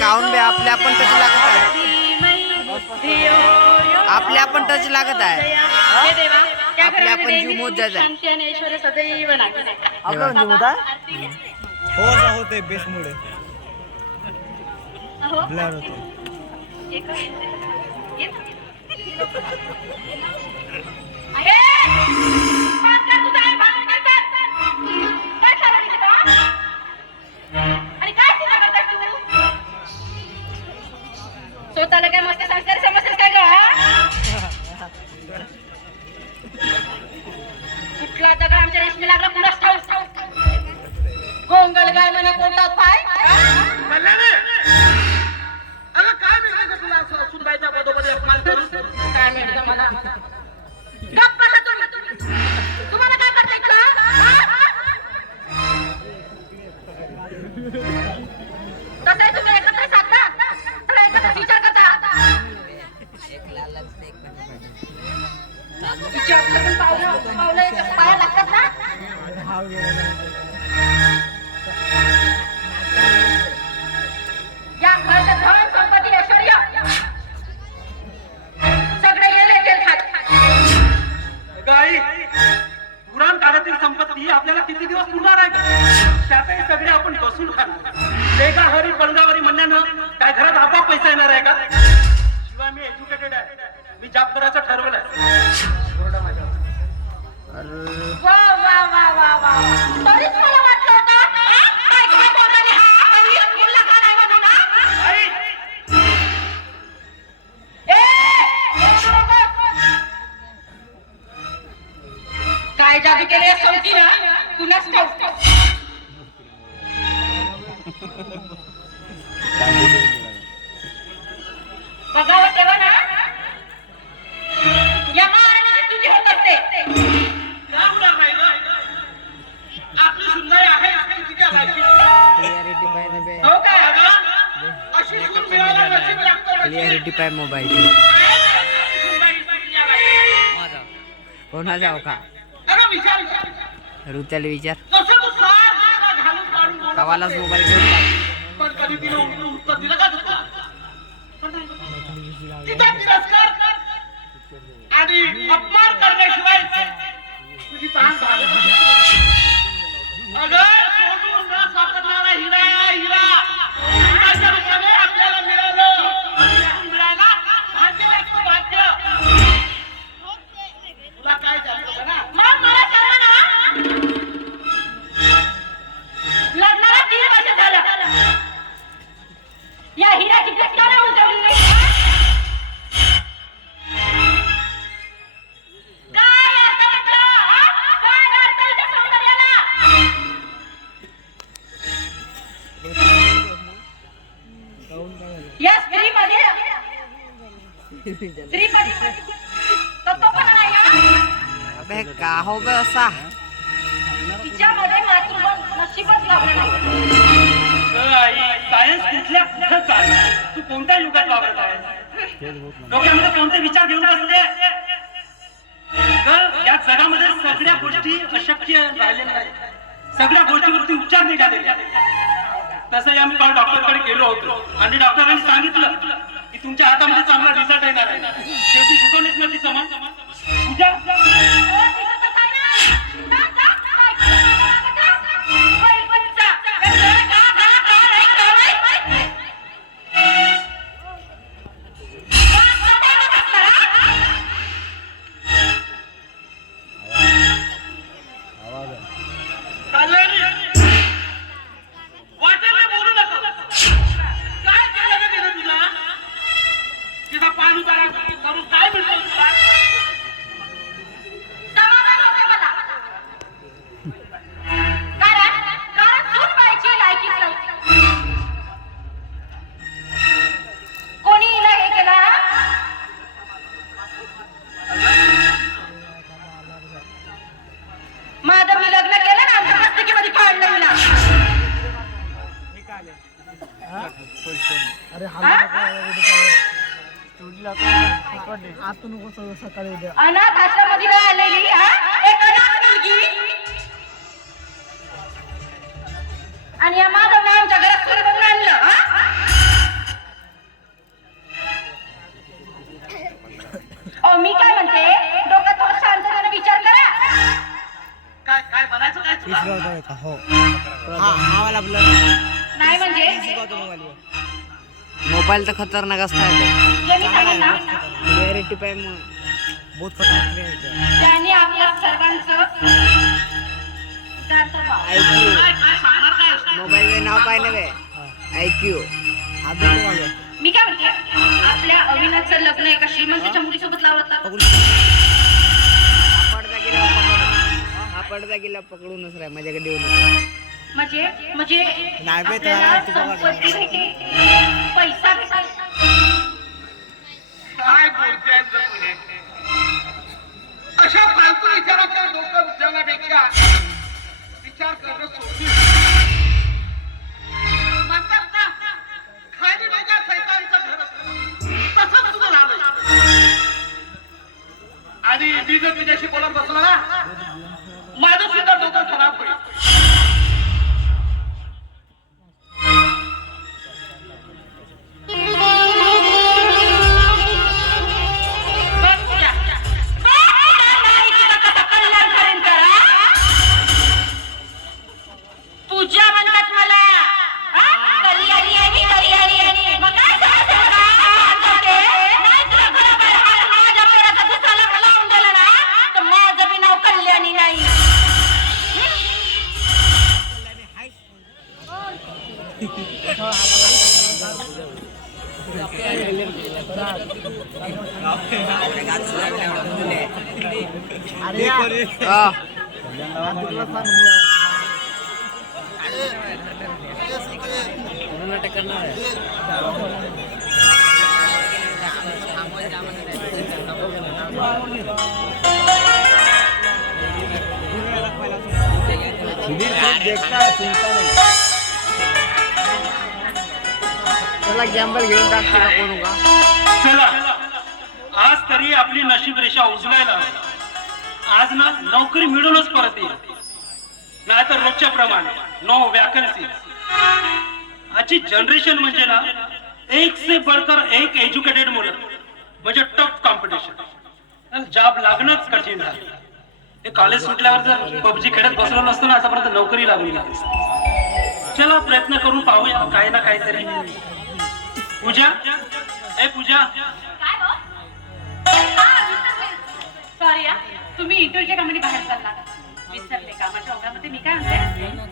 काऊन बे आपल्या पण टच लागत आहे, आपल्या पण टच लागत आहे, आपल्या पण जीव मोज जायचा आपला जीव मोज आहे हो होते बेस मुळे ब्लर होते स्वतःला काय मस्त संस्कार समजतात काय ग? कुठला दगड आमच्या रेशमी लागला कुणास ठाऊक. गोंगल गाय म्हणा कोणता पाय अगं काय मिळालं तुला सुनबाईच्या पदोपदी अपमान करून काय मिळतं मला गप्प बसा तुम्ही. तुम्हाला काय करता इथं? कसं आहे तुम्ही एकत्र साधता तर एकत्र विचार करता विचार करून पावलं एक पाया लागतात ना. या घरचं धन संपत्ती ऐश्वर्य सगळे गेले तेल खात. गाई पुराण काळातील संपत्ती आपल्याला किती दिवस पुरणार आहे? त्यातही सगळे आपण बसून खाणार. बेगा हरी बळगावरी म्हणण्यानं काय घरात आपोआप पैसा येणार आहे का? शिवाय मी एज्युकेटेड आहे, मी जॉब करायचं ठरवलंय. वा वा वा वा वा तरीच मला वाटलं होतं काय काय बोलताना हा मुलगा का नाही म्हणून काय जादू केले समजी ना कुणाच ठाऊक. बघावं तेव्हा ना या महाराणी तुझी होत असते. आपली सुंदर आहे हो काय अशी सून मिळायला नशीब लागतं. क्लिअरिटी पाय मोबाईल कोणा जाऊ का ऋत्याला विचार कवालाच मोबाईल घेऊन आणि अपमान करण्याशिवाय तुझी तहान अगं सोडून न सापडणारा हिरा हिरा हिराच्या रूपाने आपल्याला मिळालं. मिळाला भाग्य लागतं भाग्य. तुला काय झालं ना मग मला सांगा ना लग्नाला 3 वर्ष झालं या हिराची कशाला उजवली नाही. काय अर्थ म्हटलं? काय अर्थ इच्या सौंदर्याला? या स्त्रीमध्ये तत्वपणा नाही हा? अबे का हो बे असा तिच्यामध्ये मातृबळ नशीबच लाभलं नाही. सायन्स कुठल्या कुठं चाललं? तू कोणत्या युगात वावरत आहेस? डोक्यामध्ये कोणते विचार घेऊन बसले? या जगामध्ये सगळ्या गोष्टी अशक्य राहिलेल्या आहेत. सगळ्या गोष्टीवरती उपचार निघालेले आहेत. तसंही आम्ही काल डॉक्टरकडे गेलो होतो आणि डॉक्टरांनी सांगितलं की तुमच्या हातामध्ये चांगला रिझल्ट येणार आहे. शेवटी दुकानेच नव्हती समान तुझ्या अनाथ आश्रमामध्ये आलेली एक अनाथ मुलगी आणि या माधव आमच्या घरात चोरी करून आणलं मी काय म्हणते डोक्यात थोडं शांतपणे विचार करा. काय काय म्हणायचं काय तुला? नाही म्हणजे मोबाईल तर खतरनाक असतात जे मी सांगेन ना क्लॅरिटी पाहिजे बहुत खतरनाक त्यांनी आपल्या सर्वांचं उदाहरण व्हावं. IQ काय काय सांगणार काय? मोबाईल नाव पाहिजे वे IQ मी काय म्हणते आपल्या अविनाथचं लग्न एका श्रीमंताच्या मुलीसोबत लावलं तर पडदा गेला पकडूनच राह माझ्याकडे येऊ नका. म्हणजे म्हणजे नाही बे, आपल्याला तुला संपत्ती भेटे पैसा भेटे काय बोलतेय तुझे? अशा फालतू विचाराच्या डोकं उचलण्यापेक्षा विचार करणं सोपी. म्हणतात ना खाली बघा सैतानचं घर असतं. तसंच तुझं झालं. आणि मी जर तुझ्याशी बोलत बसलो ना माझं सुद्धा डोकं खराब होईल. तुझ्या म्हणतात मला करियानी मग काय नाही तुला बरोबर माझ्या पोराचा दुसरा लग्न लावून दिलं ना तर माझं बी नाव कल्याणी नाही. चला गॅम्बल घेऊन टाकते का कोण का. चला आज तरी आपली नशीब रेषा उजलायला आज ना नोकरी मिळूनच परत येईल नाहीतर रोजच्या प्रमाणे नो वॅकन्सी. आजची जनरेशन म्हणजे ना एक से बढ़कर एक एज्युकेटेड मुलं म्हणजे टफ कॉम्पिटिशन. जॉब लागणंच कठीण झालं. हे कॉलेज सुटल्यावर जर पबजी खेळत बसलो नसतो ना आतापर्यंत नोकरी लागली नाही. चला प्रयत्न करून पाहूया काही ना काहीतरी. पूजा ए पूजा सॉरी तुम्ही इंटरव्ह्यूच्या कामाने बाहेर चालला विसरले कामाच्या ओघामध्ये. मी काय म्हणते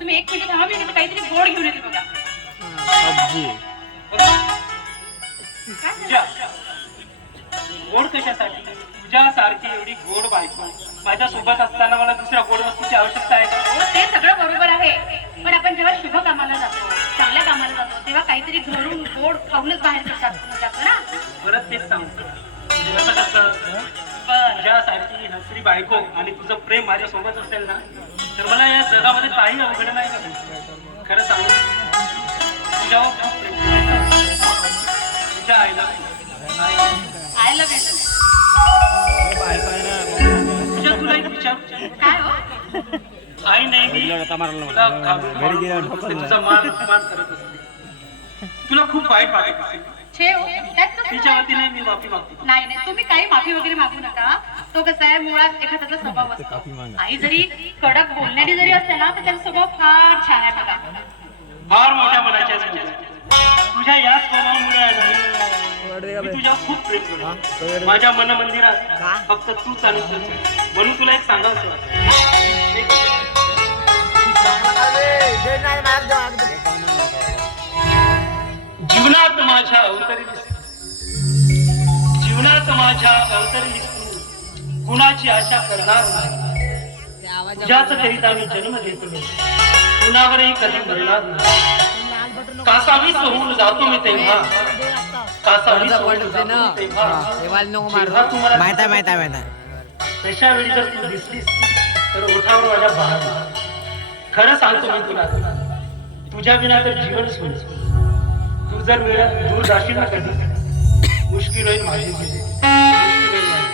तुम्ही एक मिनिट थांबा मी काहीतरी गोड घेऊन येते बघा. PUBG काय झालं? पूजा गोड कशासाठी? तुझ्यासारखी एवढी गोड बायको माझ्या सोबत असताना मला दुसऱ्या गोड वस्तूची आवश्यकता आहे का? हो, ते सगळं बरोबर आहे पण आपण जेव्हा शुभ कामाला जातो चांगल्या कामाला जातो तेव्हा काहीतरी घरून गोड खाऊनच बाहेर जातो ना. परत तेच सांगतो असं कसं तुझ्यासारखी हसरी बायको आणि तुझं प्रेम माझ्या सोबत असेल ना तर मला या जगामध्ये काही अवघड नाही का? खरं सांगू तुझ्यावर खूप प्रेम आहे. तुझ्या आईला आय लव्ह यू. तुझ्या तुला एक विचार काय हो आई नेहमी तुला घाबरून तुझा मान अपमान करत असते. तुला खूप वाईट वाटत असेल. छे हो त्यात कसं तिच्या काय? वतीने मी माफी मागतो. नाही नाही तुम्ही काही माफी वगैरे मागू नका. तो कसा आहे मुळात एखाद्याचा स्वभाव असतो. आई जरी कडक बोलणारी जरी असते ना तर त्याचा स्वभाव फार छान आहे बघा. फार मोठ्या मनाच्या आहेस पूजा. तुझ्या या स्वभावामुळे आहे ना, मी तुझ्या खूप प्रेम करतो. माझ्या मन मंदिरात फक्त तूच आणि तूच. म्हणून तुला एक सांगायचं जीवनात माझ्या अवतरी जीवनात माझ्या अवतरी तू कुणाची आशा करणार नाही. तुझ्याच करिता मी जन्म घेतो कुणावरही कधी मरणार नाही. कासावीस होऊन जातो मी तेव्हा कासावीस होऊन जातो मी तेव्हा जेव्हा तू मला माहिती आहे तशा वेळी जर तू दिसलीस तर ओठावर माझ्या बहार. खरं सांगतो मी तुला तुझ्या विना तर जीवन सोडलं तू जर दूर जाशील ना कधी मुश्किल होईल माझी मुश्किल होईल माझी.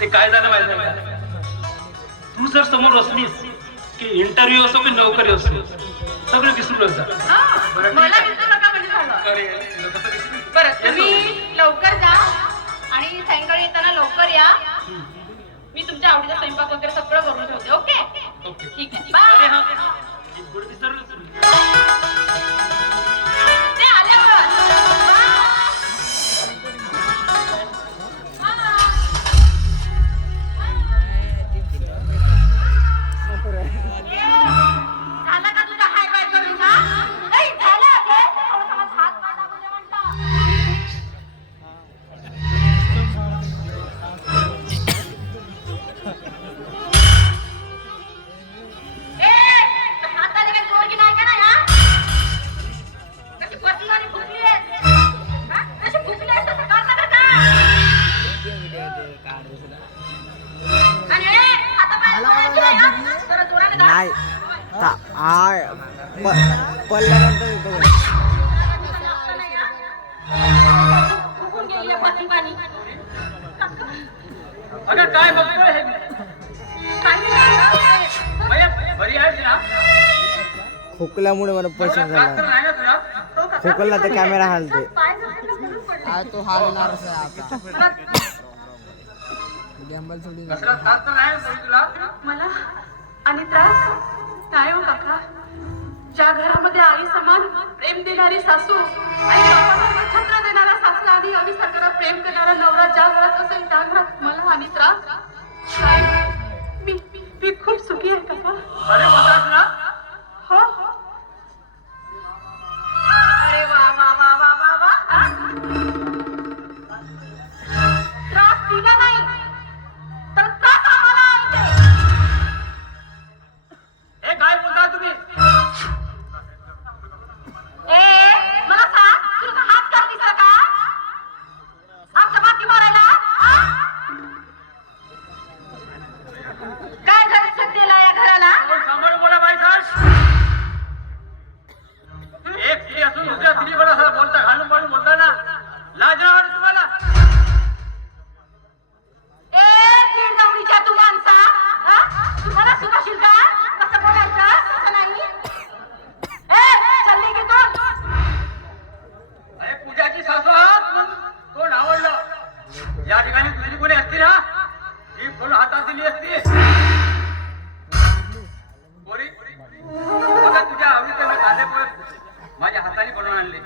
ते काय झालं माहिती आहे का? तू जर समोर असलीस की इंटरव्ह्यू असो की नोकरी असो सगळं विसरूनच जा. बरं, ठीक मला आहे. विसरू नका म्हणजे झालं. अरे, तुला कसं विसरू? बरं येतो. तुम्ही लवकर जा आणि सायंकाळी येताना लवकर या. मी तुमच्या आवडीचा स्वयंपाक वगैरे सगळं करून ठेवते. Okay okay. ठीक आहे अरे बाय. हा एक गोष्ट विसरलोच मी. ते आल्यावर झालं का तुझा हाय बाय करून जा? नाही झालं अगं. थोडासा माझा हात पाय दाबून दे म्हणतो. ए, त्या हाताने काही पोरगी नाही का नाही, हा? कशी बसली आणि फुगली आहेस? हा? कशी फुगली आहेस तसं कर नका का? आणि ए, हातापाय जोडायचे नाही, हा? जरा जोराने दाब. नाही पडल्यानंतर येतो. फुगून गेली आहे बसून पाणी. अगं काय बघतोय हे? काही नाही. भैया, बरी आहेस ना? खोकल्यामुळे मला एवढा पसंत त्रास तर झाला. नाही ना तुला? खोकला तर कॅमेरा हालते. पाय घसरला म्हणून पडले. तो हालणारच आहे आता. कसला त्रास तर नाही ना तुला? मला आणि त्रास काय हो काका. ज्या घरामध्ये आई समान प्रेम देणारी सासू आई बाबाला छत्र देणारा सासू आणि आईसारखा प्रेम करणारा नवरा ज्या घरात असेल त्या घरात मला आणि त्रास काय. मी खूप सुखी आहे काका. अरे बतास ना? हो अरे वा वा वा वा वा वा हा? त्रास दिला नाही तर त्रास आम्हाला आहे. हे काय बोलता तुम्ही? ए मला सांग तुला हात कर दिसला का आमच्या बाकी मारायला हा? काय घर दिला या घराला. कोण सांभाळून बोला बाई सास? एक स्त्री असून दुसऱ्या स्त्रीवर असं बोलता घालून पाडून बोलता ना, लाज नाही वाटत तुम्हाला? ए दीड नवरीच्या तू माणसा हा? तुम्हाला सुखाशील का कसं बोलायचं कसं नाही. ए चालली की तू. अरे पूजाची सासू आहात म्हणून कोण आवडलं? या ठिकाणी तुझी कोणी असती ना ही फुल हातात दिली असती. पोरी, बघा तुझ्या आवडीचे मी कांदे पोहे माझ्या हाताने बनवून आणले.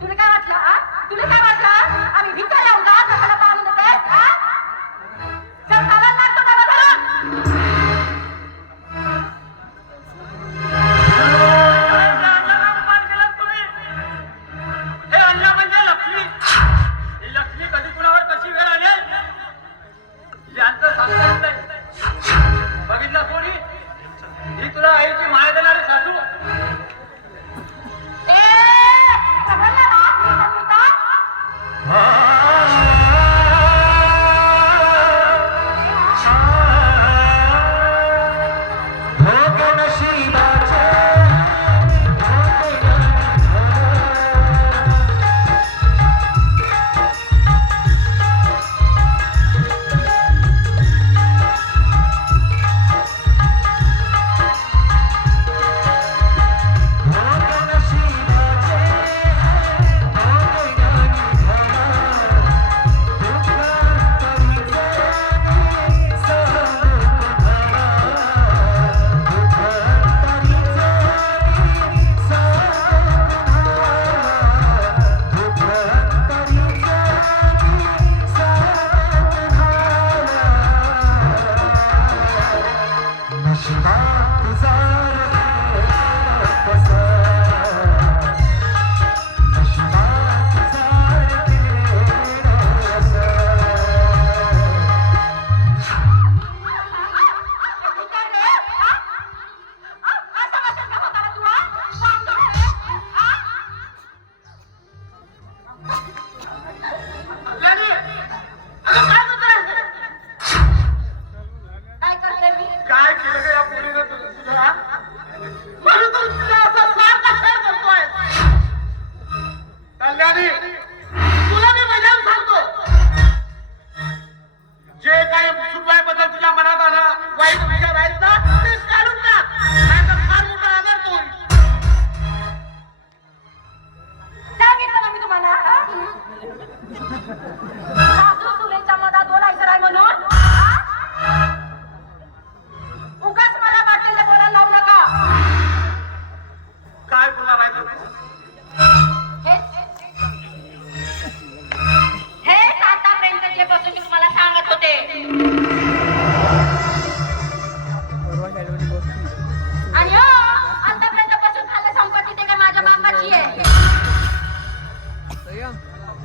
तुला काय वाटलं हा? तुला काय वाटलं आम्ही भिकार लावू का कशाला पाळून देते हा? चल चालायला लागतो का बघा. हे अन्न म्हणजे लक्ष्मी. ही लक्ष्मी कधी कुणावर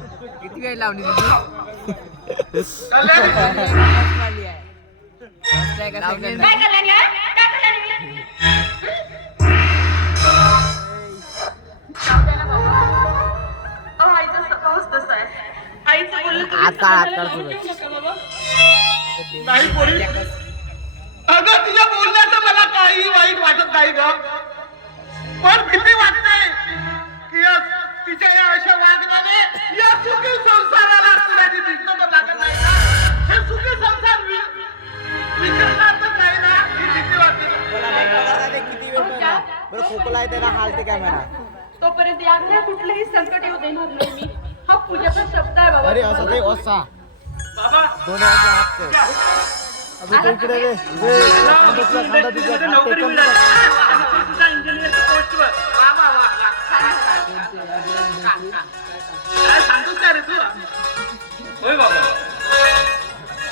किती वेळ लावली तुझी कल्याणी वाली आहे काय का second? काय कल्याणी आहे? काय कल्याणी? जाऊ द्या ना बाबा. अहो, आईचा स्वभावच तसा आहे. आईचं बोलणं तुम्ही आजकाल- आजकाल समाजाला लावून सुरू. देऊ नका बाबा. नाही पोरी अगं तुझ्या बोलण्याचं मला काही वाईट वाटत नाही ग पण भीती वाटते की तिच्या या अशा वागण्याने या सुखी संसाराला तुझ्याची दिसत तर लागत नाही ना हे सुखी संसार विसरणार तर नाही ना ही भीती वाटते किती वेळ पडला बरं खोकला आहे त्याला हालते कॅमेरा तोपर्यंत यातल्या कुठलंही संकट येऊ देणार नाही मी. हा पूजाचा शब्द आहे बाबा. अरे असं ते असा बाबा दोन हात अबे तू इकडे रे खांदा तुझ्या नोकरी मिळाली आणि तू सुद्धा इंजिनिअरच्या पोस्टवर वा वा वा काय सांगतोस का रे तू होय बाबा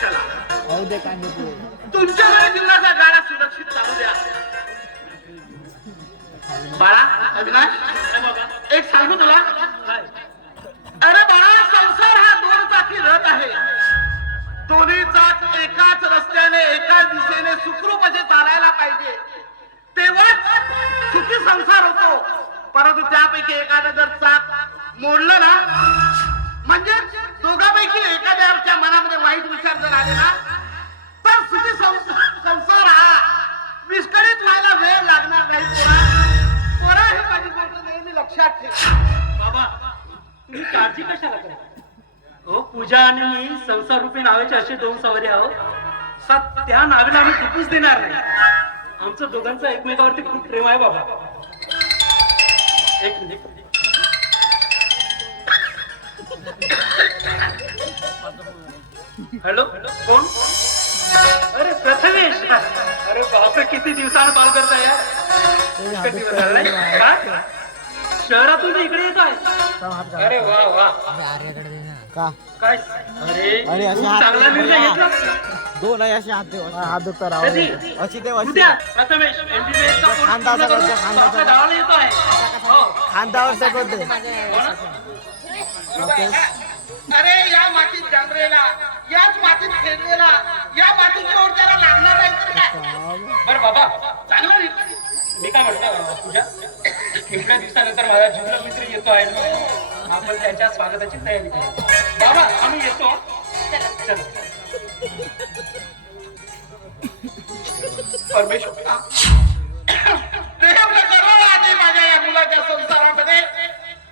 चला होऊ दे कांदे तू तुमच्याकडे जिल्ह्याचा गाडा सुरक्षित चालू द्या बाळा अविनाश एक सांगू तुला अरे बाळा संसार हा दोन चाकी रथ आहे दोन्ही चाक एकाच रस्त्याने एकाच दिशेने सुखरूपणे चालायला पाहिजे तेव्हाच सुखी संसार होतो परंतु त्यापैकी एखादं जर चाक मोडलं ना म्हणजे दोघांपैकी एखाद्याच्या मनामध्ये वाईट विचार जर आले ना तर सुखी संसार हा विस्कळीत व्हायला वेळ लागणार नाही पोरा हे माझी गोष्ट नेहमी लक्षात ठेव बाबा तुम्ही काळजी कशाला करता हो पूजा आणि मी संसार रूपी नावाचे असे दोन सवारी आहोत त्या नावेला आम्ही टिपूच देणार नाही आमचं दोघांचं एकमेकावरती खूप प्रेम आहे बाबा एक मिनिट हॅलो कोण अरे प्रथमेश अरे बापरे किती दिवसानं कॉल करताय यार किती दिवस झाले काय शहरातून इकडे येत आहे अरे वा वा का काय अरे अरे असे खूप हात चांगला निर्णय घेतला दोन आहे असे हात देव हात दुखता राहू कधी? अशी देव अशी उद्या प्रथमेश MBBS चा कोर्स खांदाचा पूर्ण करून करतो, खांदाचा. आपल्या गावाला येतो आहे हो. खांद्यावर सगळं दे हो ना? अरे या मातीत जांभरेला याच मातीत खेळलेला या मातीची ओढ त्याला लागणार नाही तर काय बरं बाबा चांगला निर्णय. मी काय म्हणतो तुझ्या इतक्या दिवसानंतर माझा जीवलग मित्र येतो आहे आपण त्याच्या स्वागताची तयारी करू बाबा आम्ही येतो चला परमेश्वर आणि माझ्या या मुलाच्या संसारामध्ये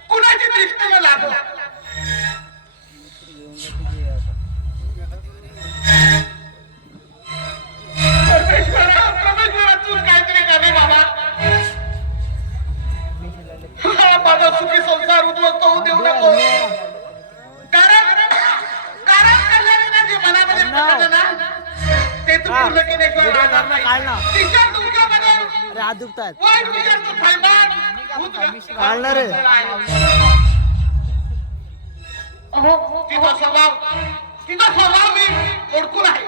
कुणाची दृष्टी न लागू परमेश्वरा तू काहीतरी करे बाबा माझा सुखी संसार उद्ध्वस्त होऊ देऊ नको कारण कल्याणीने जे मनामध्ये पकडलं ना ते तू पूर्ण केल्याशिवाय राहणार नाही. तिच्या डोक्यामध्ये अरे हात दुखतायत वाईट विचारचं फैलान काढणार रे तिचा स्वभाव मी ओळखून आहे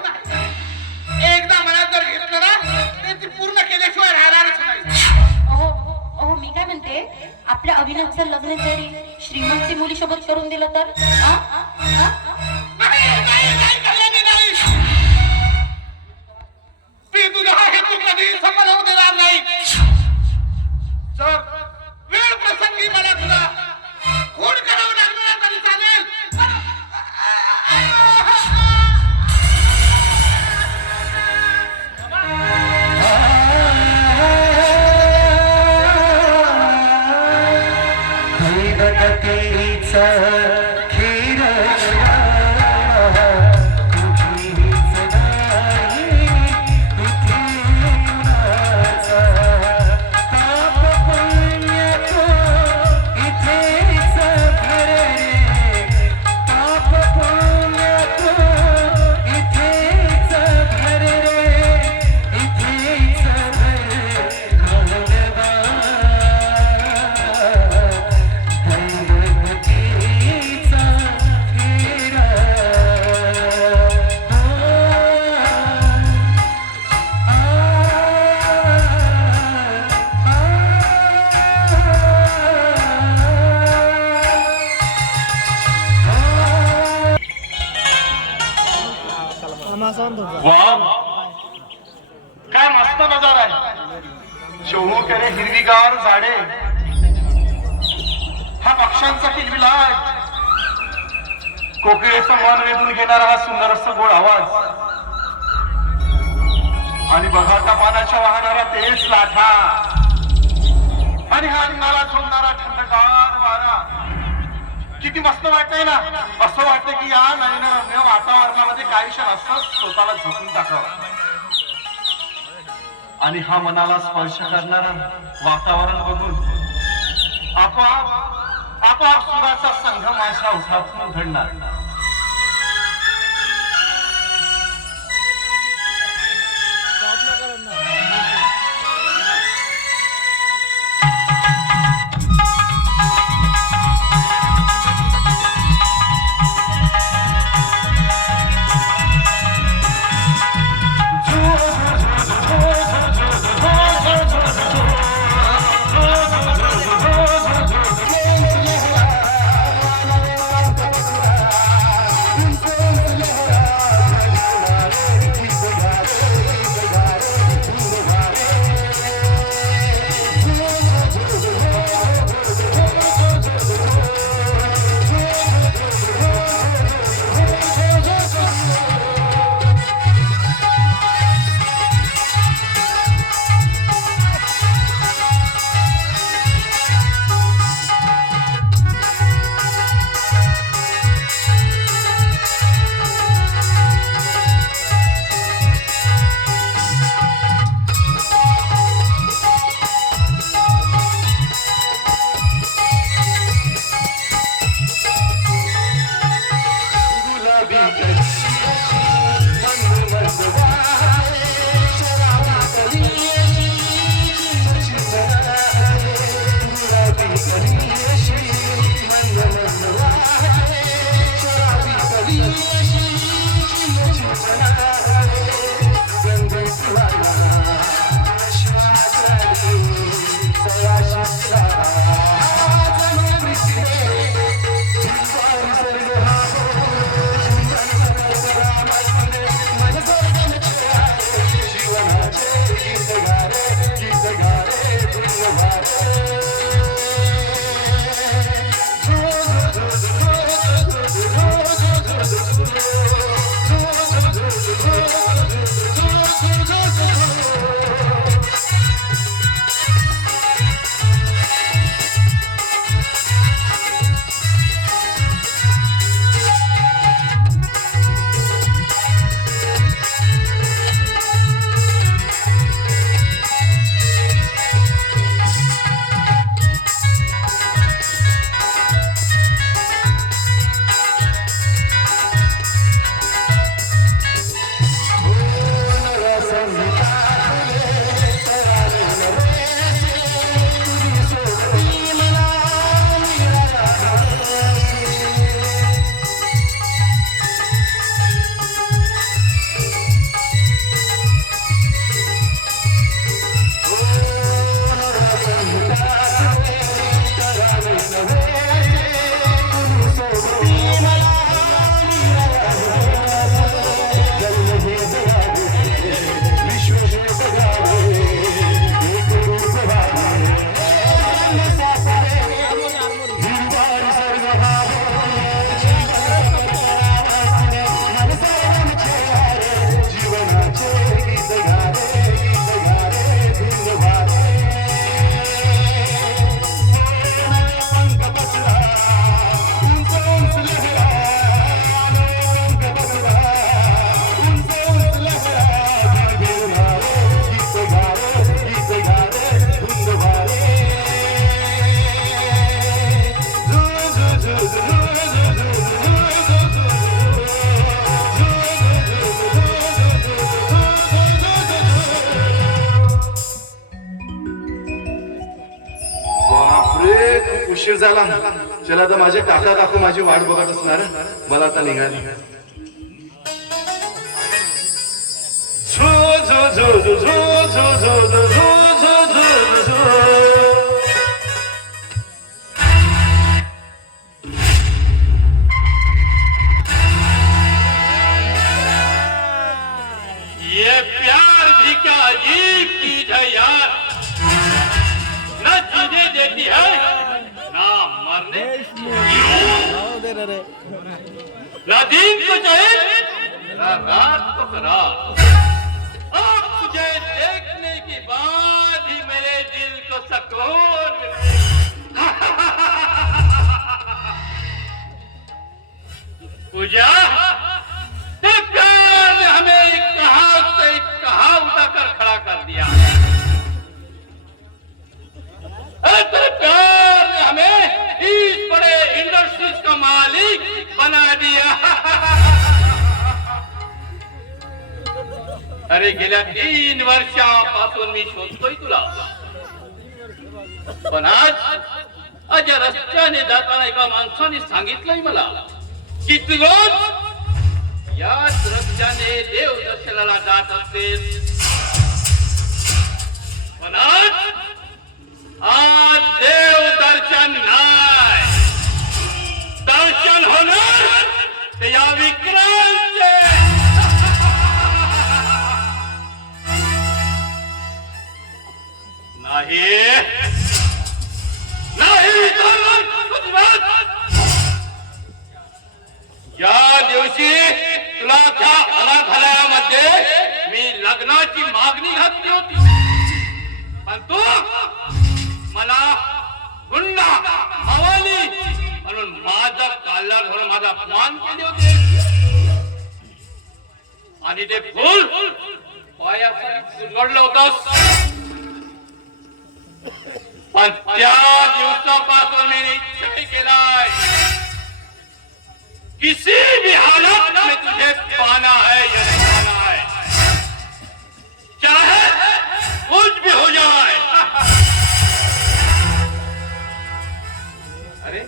एकदा मनात जर घेतलं ना ते ती पूर्ण केल्याशिवाय राहणारच नाही अहो मी काय म्हणते आपल्या अविनाशचं लग्न जरी श्रीमंती मुलीसोबत करून दिलं तर नाही कल्याणी नाही मी तुझ्या हा हेतू कधी संमत होऊ देणार नाही जर वेळ प्रसंगी मला तुला खून करावं लागणार तरी चालेल वाव, काय मस्त नजारा आहे. चौमुखेने हिरवीगार झाडे, हा पक्ष्यांचा किलबिलाट, कोकिळेचं मन वेधून घेणारा हा सुंदर असा गोड आवाज, आणि बघाटा पानाच्या वाहणारा तेच लाटा, आणि हा अंगाला झोंबणारा थंडगार वारा. किती मस्त वाटतंय ना. असं वाटतं की या नयनरम्य वातावरणामध्ये काही क्षण असंच स्वतःला झोपून टाकावं. आणि हा मनाला स्पर्श करणारा वातावरण बघून आपोआप सुराचा संघ माझ्या ओठातून घडणार. उशीर झाला. चला तर माझे काका काकू माझी वाट बघत असणार. मला आता निघाली. झो झो झो झो झो झो झो झो झो झो झो. ना दिन को चाहे ना रात को खराब। अब तुझे देखने के बाद ही मेरे दिल को सुकून मिले। पूजा तेरे प्यार ने हमें एक कहावत से एक कहावत उठाकर खड़ा कर दिया। तेरे प्यार ने हमें इस बड़े इंडस्ट्रीज का मालिक बना दिया। अरे गेल्या 3 वर्षापासून मी शोधतोय तुला, पण आज या रस्त्याने जाताना एका माणसाने सांगितलंय मला की तू रोज याच रस्त्याने देव दर्शनाला जात असतेस, पण आज देव दर्शन नाही, दर्शन होणार ते या विक्रांतचे। नाही नाही या दिवशी तुला त्या अनाथालयामध्ये मी लग्नाची मागणी घातली होती, पण तू मला गुंडा हवाली म्हणून माझा काल्ला धरून माझा अपमान केले होते, आणि ते फूल पायाखाली उघडलं होतंस। पण त्या दिवसापासून मी निश्चय केलाय, किसी भी हालत में तुझे पाना है या नहीं पाना है, चाहे कुछ भी हो जाए। अरे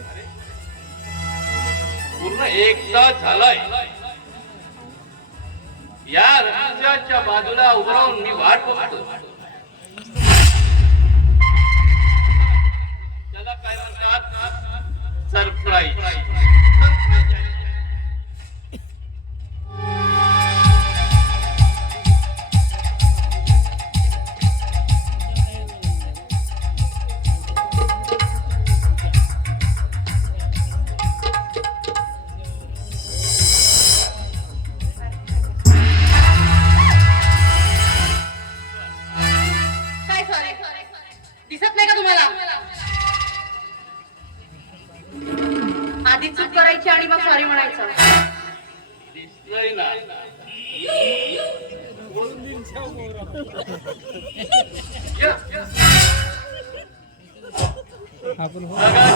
पूर्ण एकदा झालाय, या रस्त्याच्या बाजूला उभं राहून मी वाट बघतो। त्याला काय म्हणतात, सरप्राईज। दिसत नाही का तुम्हाला? आधी चूक करायची आणि मग सॉरी म्हणायचं। दिसलंय ना,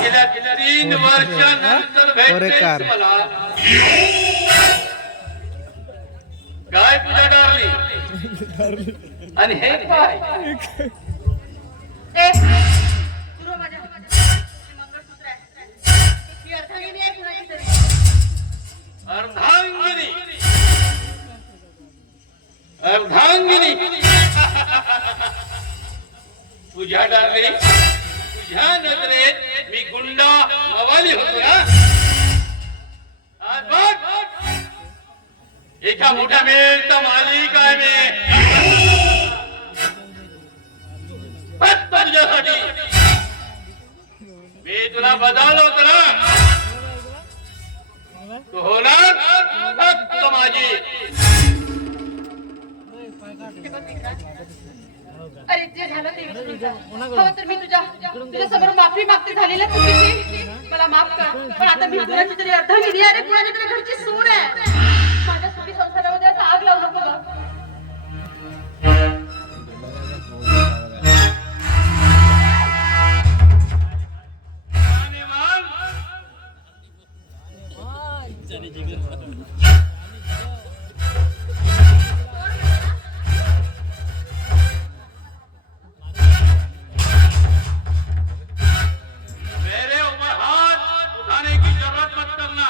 गेल्या 3 वर्षानंतर भेटतेस मला। काय तुझ्या डार्लिंग, आणि हे काय अर्धांगिनी, अर्धांगिनी तुझ्या डार्लिंग, तुझ्या नजरेत मी गुंडा मवाली होतो ना। आज बघ, एका मोठ्या मेलचा मालिक आहे मी, तुझ्यासाठी मी तुला बजावलं होतं ना, तू होणार फक्त माझी। अरे जे झालं ते विसरून जा। हो तर मी तुझ्या समोर माफी मागते झालेल्या चुकीची, मला माफ कर। पण आता मी कुणाची तरी अर्धांगिनी आहे, कुणाची तरी घरची सून आहे, माझ्या सुखी संसारामध्ये असं आग लावू नको गं। मेरे ऊपर हाथ उठाने की जरूरत मत करना।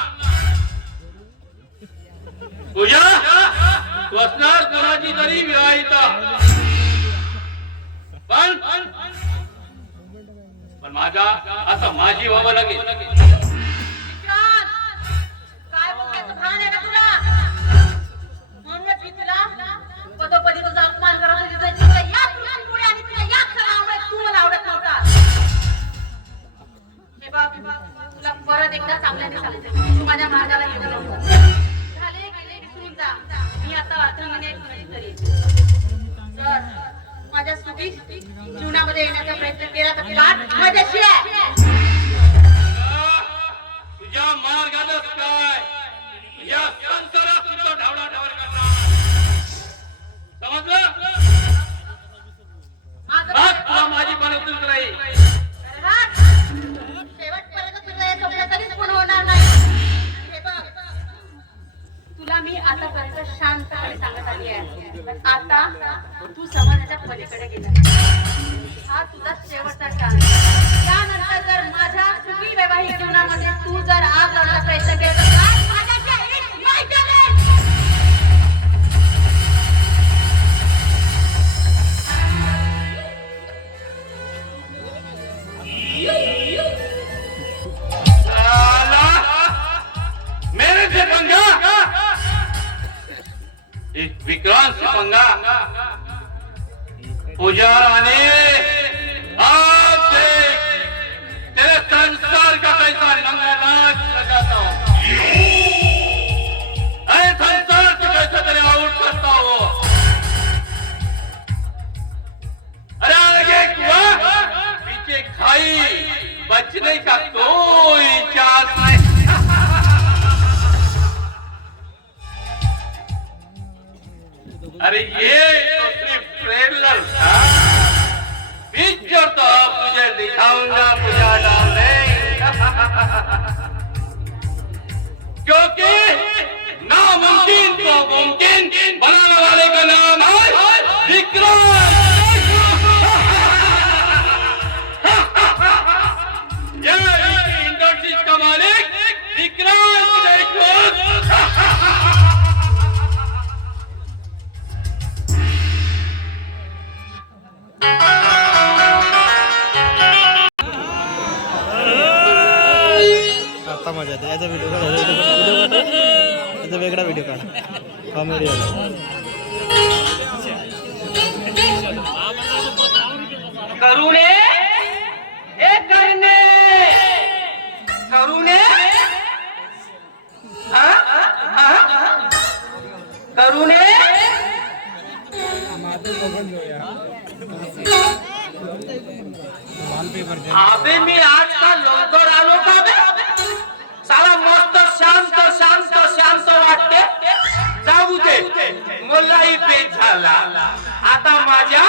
पूजा तू असणार कोणाची तरी विवाहिता, पण माझा आता माझी व्हावं लागेल। काय बोलायचं भान आहे का तुला? म्हणूनच मी तुला पदोपदी तुझा अपमान करायला दिलाय, तुला या पुरुषांमुळे आणि तुला या क्षणामुळे तू मला आवडत नव्हता। हे बघ मजेशी आहे. तुझ्या मार्गानच काय या संसारात सुद्धा ढावळाढावळ करणार. समजलं? आज तुला माझी बनवतील नाही. शेवटपर्यंत तुझं हे स्वप्न कधीच पूर्ण होणार नाही. हे बघ, तुला मी आतापर्यंत शांतपणे सांगत आली आहे, पण आता तू समाजाच्या पलीकडे गेला. हा तुझा शेवटचा शांत. त्यानंतर जर माझ्या सुखी वैवाहिक जीवनामध्ये तू जर आग लावण्याचा प्रयत्न केला तर आज माझ्याच्या एक नाही केले. मेरे से पंगा, इस विक्रांत से पंगा. पुजारा ने आज देख तेरे संसार का कैसा नंगानाच लगाता हूँ. अरे संसार से कैसे तेरे आउट करता हो. अरे आगे कुआ पीछे खाई बचने का कोई चांस नहीं. अरे ये तो सिर्फ ट्रेलर था. पिक्चर तो अब तुझे दिखाऊंगा पूजा डार्लिंग. क्योंकि नामुमकिन को मुमकिन बनाने वाले का नाम है विक्रांत. ये इंडस्ट्री का मालिक विक्रांत देखो. आता मजा येते. याचा व्हिडिओ काढा, याचा वेगळा व्हिडिओ काढा, कॉमेडी वाला. करुणे हे करणे करुणे करुणे अबे मी आज का लवकर आलो का बे. साला मस्त शांत शांत शांत वाटते. जाऊ दे मलाही पेट झाला. आता माझ्या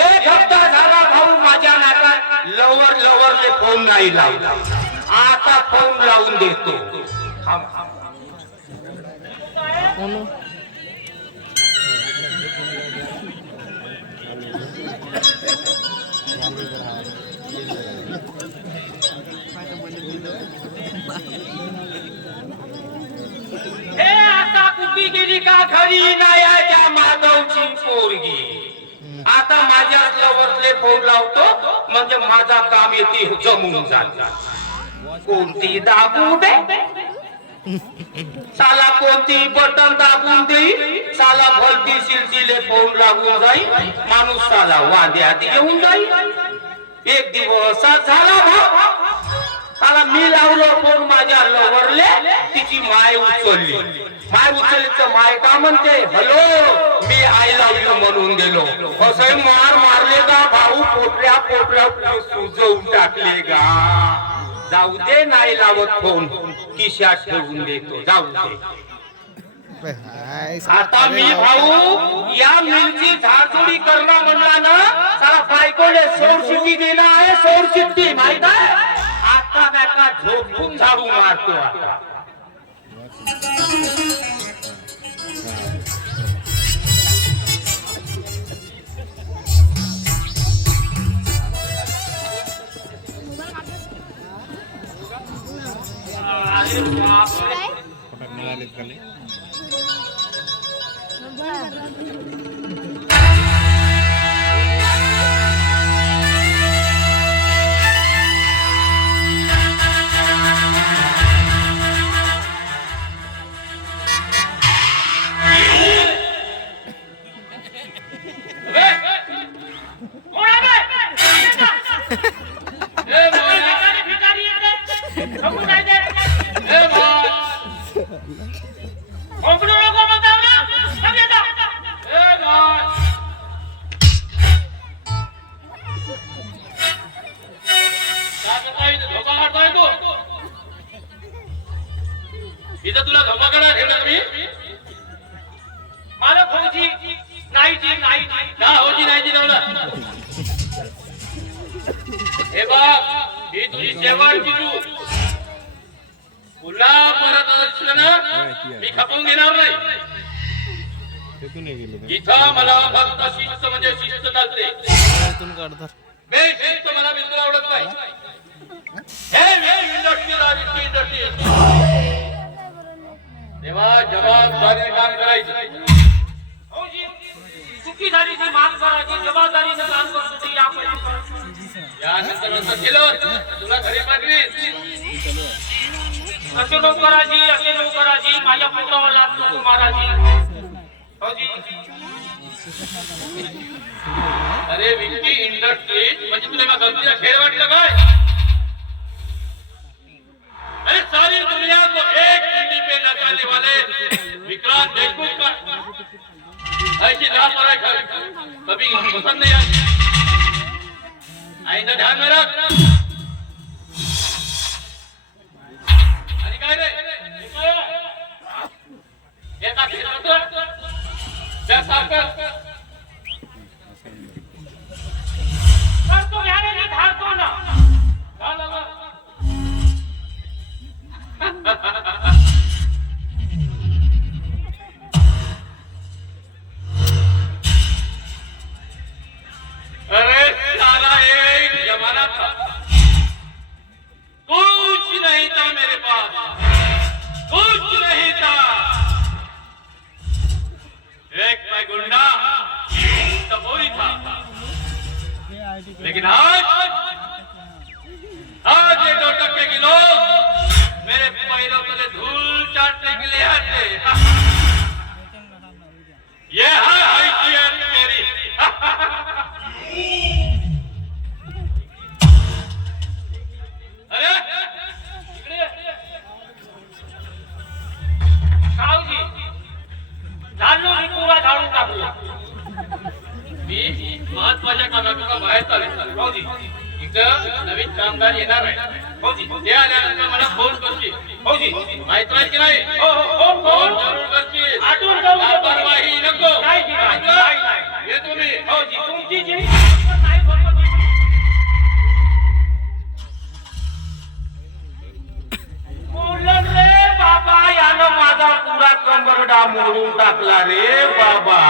एक हप्ता झाला भाऊ माझ्या नाकात लवर लवरले फोन नाही लावला. आता फोन लावून देतो. हे आता कुठे गेली का घरी नायाच्या माधवची पोरगी. आता माझ्या लवरले फोन लावतो म्हणजे माझा काम येते जमून जात. कोणती दाबू दे साला, कोणती बटन दाबून देई साला, भलती सिलसिले फोन लागून जाई. माणूस साला वांद्यात घेऊन जाई. एक दिवस झाला भाऊ साला मी लावलो फोन माझ्या लवरले. तिची माय उचलली. माय उचलली तर माय का म्हणते hello me I love you म्हणून गेलो. असं मारले का भाऊ. पोटऱ्या पोटऱ्या सुजवून टाकले गा. जाऊ दे नाही लावत फोन खिशात ठेवून देतो. जाऊ दे. आता मी भाऊ या मिलची झाडझुडी करणार म्हणला ना साला बायकोले सोडशिट्टी देणार आहे. सोडशिट्टी माहित आहे. आता नाका झोपून झाडू मारतो. आता करता इथे धोका मारतोय तू इथं तुला धोका करा ठेवला मी मला भाऊजी नाही जी नाही जी ना होजी नाही जी लावला हे बाप ही तुझी शेवटची तू पुन्हा परत असलं ना मी खपवून घेणार नाही इथं मला फक्त शिस्त म्हणजे शिस्त चालते बेशिस्त मला बिलकुल आवडत नाही तेव्हा जबाबदारीने काम करायचं चुकी झाली ती मान करायची जबाबदारीने काम करतो यानंतर असं केलं तुला घरी पाठवीन असे लोक करायची असे लोक करायची माझ्या पोटावर लागतो तुम्हाराजी अरे विकी इंडस्ट्रीज म्हणजे तुला का गलतीला खेळ वाटलं काय अरे सारी दुनिया को एक कुंडी पे नचाने वाले विक्रांत देशमुख का ऐसी लापरवाही कभी पसंद नहीं आती आइंदा ध्यान में रख आणि काय रे एका खेळात त्या सारखं तो याने नहीं धारतो ना झालं अरे साला एक जमाना था कुछ नहीं था मेरे पास कुछ नहीं था एक मैं गुंडा तो वो ही था लेकिन आज ये 2 टक्के के लोग मेरे पैरों तले धूल चाटने के लिए आते ये है हैसियत मेरी अरे सावजी झाडलो मी पुरा झाडून टाकला मी महत्वाच्या कामातून बाहेर चालले भाऊजी इथं नवीन कामगार येणार आहे भाऊजी ते आल्यानंतर मला फोन करशील भाऊजी माहिती आहे की नाही हो हो फोन जरूर करशील आठवण करून परवाही नको नाही ये तुम्ही भाऊजी तुमची जी बोललं रे बाबा यानं माझा पुरा कंबरडा मोडून टाकला रे बाबा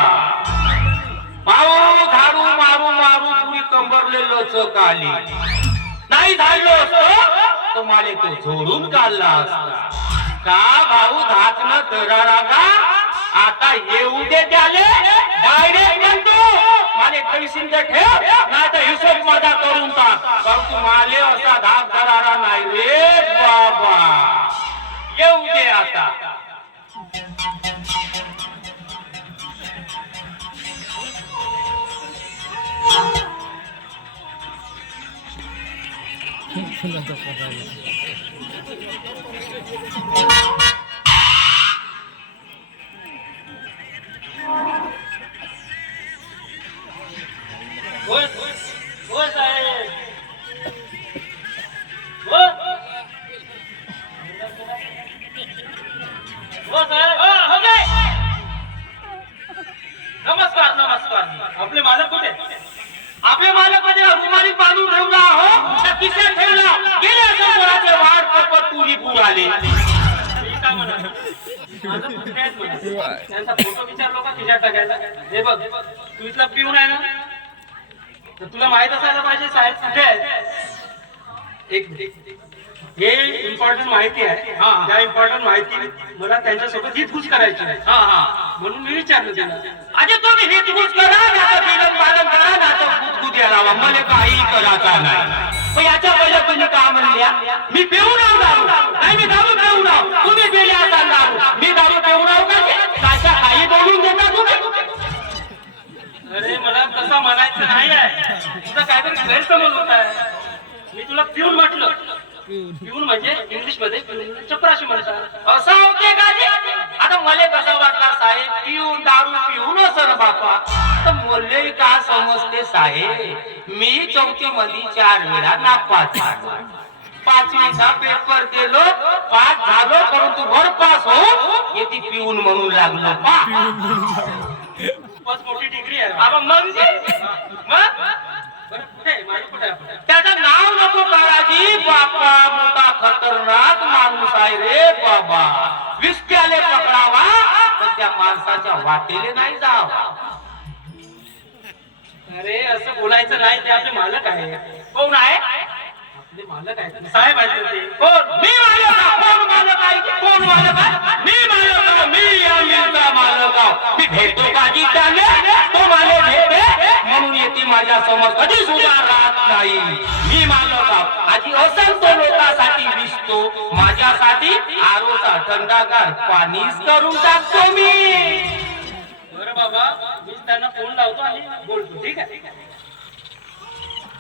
भाऊ झाडू मारू मारू पुरी कंबरले लचक आली नाही झालो असतो तो मला तो झोडून काढला असता का भाऊ धाकन दरारा का आता येऊ दे त्याले डायरेक्ट म्हणतो माले पैसिंग ठेव नाही तर हिशोब माझा करून टाक परंतु माले असा धाक दरारा नाही रे बाबा येऊ दे आता नमस्कार नमस्कार आपले मालक कुठे आपले मालक म्हणजे रुमाली बांधून ठेवला हो त्या किशेत ठेवला गेले असं कोणाचे वाट कपट तुरी पूर आले त्यांचा फोटो विचारलो का खिशात टाकायला हे बघ तू इथला पिऊन आहे ना तर तुला माहित असायला पाहिजे साहेब कुठे आहेत एक हे इम्पॉर्टंट माहिती आहे त्या इम्पॉर्टंट माहिती मला त्यांच्यासोबत हितगुज करायची आहे म्हणून मी विचारलं त्यांना अरे तुम्ही हितगुज करा नातं बिलन पालन करा नातं गुदगुद्या लावा मला काही करायचा नाही पण याच्या पहिलं तुम्ही का म्हणल्या मी पिऊन आऊ दारू नाही मी दारू पिऊन आऊ तुम्ही गेले आता दारू मी दारू पिऊन आऊ का काही बोलून देता तुम्ही अरे मला तसा म्हणायचं नाही आहे तुझा काहीतरी गैरसमज होत आहे मी तुला पिऊन म्हटलं पिऊन म्हणजे इंग्लिश मध्ये चपराशी म्हणतात असं होते का आता मला कसा वाटला साहेब पिऊन दारू पिऊन सर बापा तर बोलले का समजते साहेब, मी 4थी मध्ये 4 वेळा नापास झालो, 5वीचा पेपर दिलो, पास झालो, परंतु भर पास हो येते पिऊन म्हणून लागलो पा. बस मोठी डिग्री आहे बाबा म्हणजे मग बरं, कुठे आहे? माझं कुठे आहे? त्याचं नाव नको काळाजी, बापा मोठा खतरनाक माणूस आहे रे बाबा. विस्त्याले पकडावा पण त्या माणसाच्या वाटेले नाही जावा. अरे असं बोलायचं नाही, ते आपले मालक आहे. कोण आहे? आपले मालक आहेत, साहेब आहेत ते. कोण? मी मालक आहे. कोण मालक आहे? कोण मालक आहे? मी मालक आहे. मी या मिलचा मालक आहे. मी भेटतो का जी त्याने, तो मला भेटे म्हणून येते माझ्या समोर, कधी सुद्धा राहत नाही. मी मालक आहे. आधी असंतो लोकांसाठी विसतो, माझ्यासाठी आरोचा थंडागार पाणीच करून टाकतो मी. बरं बाबा, मी त्यांना फोन लावतो आणि बोलतो, ठीक आहे?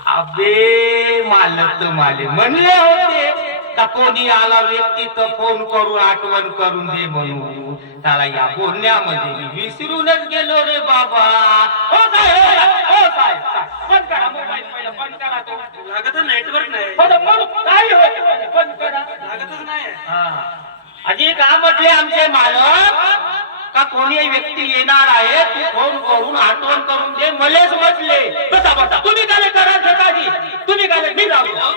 अबे मालक तर माले म्हणले होते का कोणी आला व्यक्ती तर फोन करून आठवण करून दे म्हणून. त्याला या बोलण्यामध्ये मी विसरूनच गेलो रे बाबा. हो साहेब, हो साहेब, बंद करा मोबाईल पहिला, बंद करा तो. लागतच नेटवर्क नाही, काय होय, बंद करा. लागतच नाही. अजी का म्हटले आमचे मालक का कोणी व्यक्ती येणार आहे, तू फोन करून आठवण करून दे मलेच म्हटले. बसा बसा, तुम्ही काय करा घेताजी, तुम्ही काय, मी लावतो.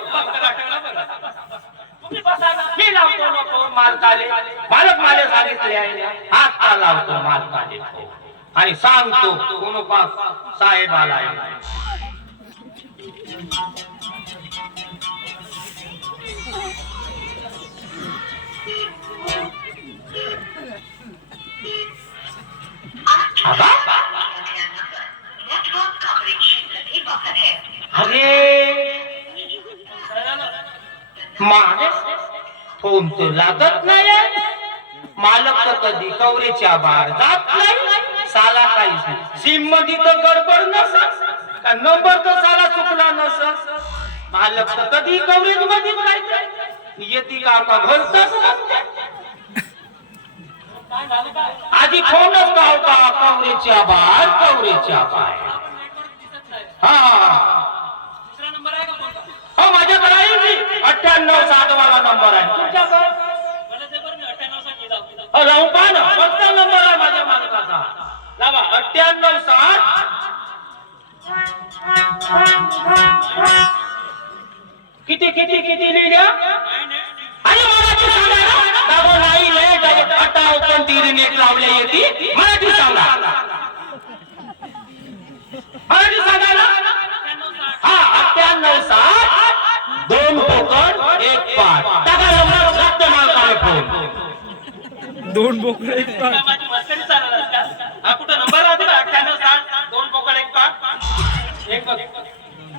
तुम्ही बसा ना, मी लावतो ना फोन मालकाले. मालक माले सांगितले आहे, आता लावतो मालकाले आणि सांगतो कोण पास साहेब आलाय. अरे माणूस फोन तर लागत नाही. मालक तर कधी कवरेच्या बाहेर जात नाही. साला काही सिम मध्ये तर गडबड नसत, नंबर तर साला चुकला नसत. मालक तर कधी कवरेज मध्ये जायचं येते का भरतच नसते. आधी फोनच पाहू का कवरेच्या बाहेर, कवरेच्या बाहेर. हा दुसरा नंबर आहे का कोणता? हो माझ्याकडे आहे की 98 वाला नंबर आहे. तुमच्याकडे मला ते बरं, मी 98 साठी जाऊ. लावू पहा ना, कोणता नंबर आहे माझ्या मालकाचा? लावा 98 किती किती किती लिहिल्या? अरे मराठी सांगा ना. बाबा नाही लय अटा ओपन तीन नेट लावल्या येते. मराठी सांगा, मराठी सांगा ना. हा 98 2 बोकड 1 पाट. टाका नंबर, लागतो मालकाने फोन. 2 बोकडे 1 पाट. माझी मस्करी चालणार का? हा कुठं नंबर राहतो ना, 98 2 बोकड 1 पाट. एक बघ,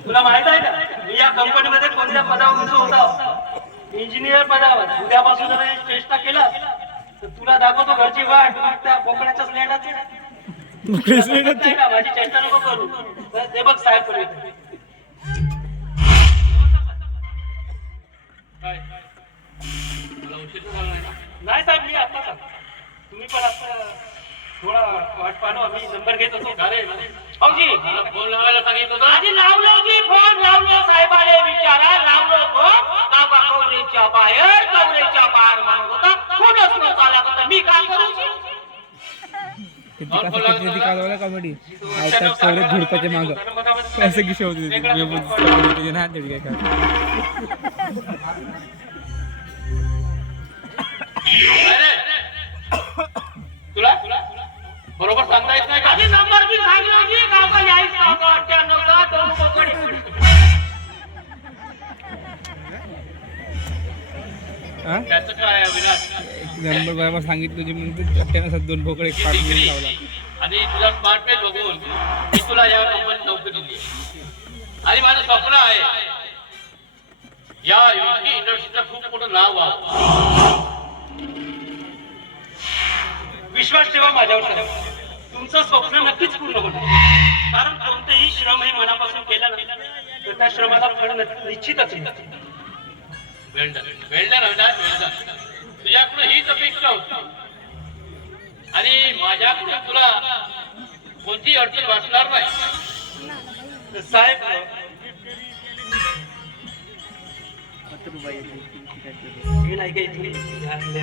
तुला माहित आहे का मी या कंपनीमध्ये कोणत्या पदावर होता? इंजिनियर पदावर. उद्यापासून जर चेष्टा केला तर तुला दाखवतो घरची वाट. त्या बोकड्याच्याच लेण्याची माझी चेष्टा नको करू. ते बघ साहेब पुढे. नाही साहेब, मी आता तुम्ही पण आता थोडा वाट पाहणं. मी नंबर घेत होतो. अरे भाऊजी, फोन लावायला सांगितलं होतं. आधी लावलो जी, फोन लावलो साहेबाले विचारा. लावलो फोन, काका कवरेच्या बाहेर, कवरेच्या बाहेर म्हणत होता. फोनच नव्हता लागत. मी काय करू? किती कालवाला कॉमेडी आवतात सौरभ धुडकाच्या माग असं की शेवटी ना काय तुला बरोबर सांगता येत नाही का? आधी नंबर की सांगितलं की काका यायचं काका 98 2 बोकड. त्याचं काय अविनाश? नंबर बरोबर सांगितलं तुझी म्हणून 98 2 बोकडे 1 पाट म्हणून लावला. आणि तुला स्मार्ट पेज बघून मी तुला या कंपनीत नोकरी दिली. आणि माझं स्वप्न आहे या इंडस्ट्रीचं खूप मोठं नाव व्हावं. विश्वास ठेवा माझ्यावर. तुमचं स्वप्न नक्कीच पूर्ण होईल. कारण कोणतेही श्रम हे मनापासून केलं ना तर त्या श्रमाला फळ निश्चितच येतं. तुझ्याकडे हीच अपेक्षा होती आणि माझ्याकडे तुला कोणती अडचण वाचणार नाही. साहेब हे नाही काही तुम्ही घातले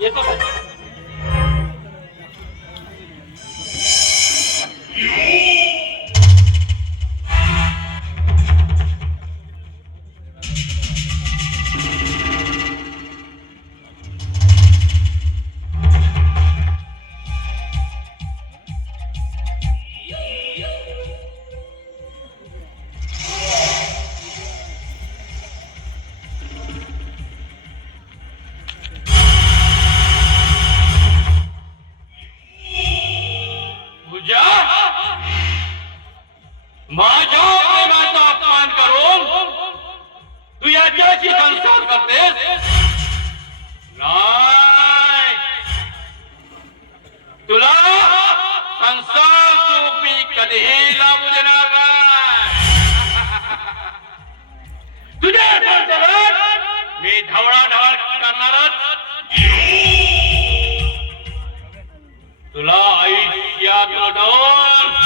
येतो का? माझ्या प्रेमाचा अपमान करून तू याच्याशी संसार करतेस? नाही, तुला संसार सुख मी कधीही लावू देणार नाही. तुझ्या संसारात मी ढवळाढवळ करणारच. तुला आयुष्यात लढवून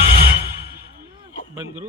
बंद करू.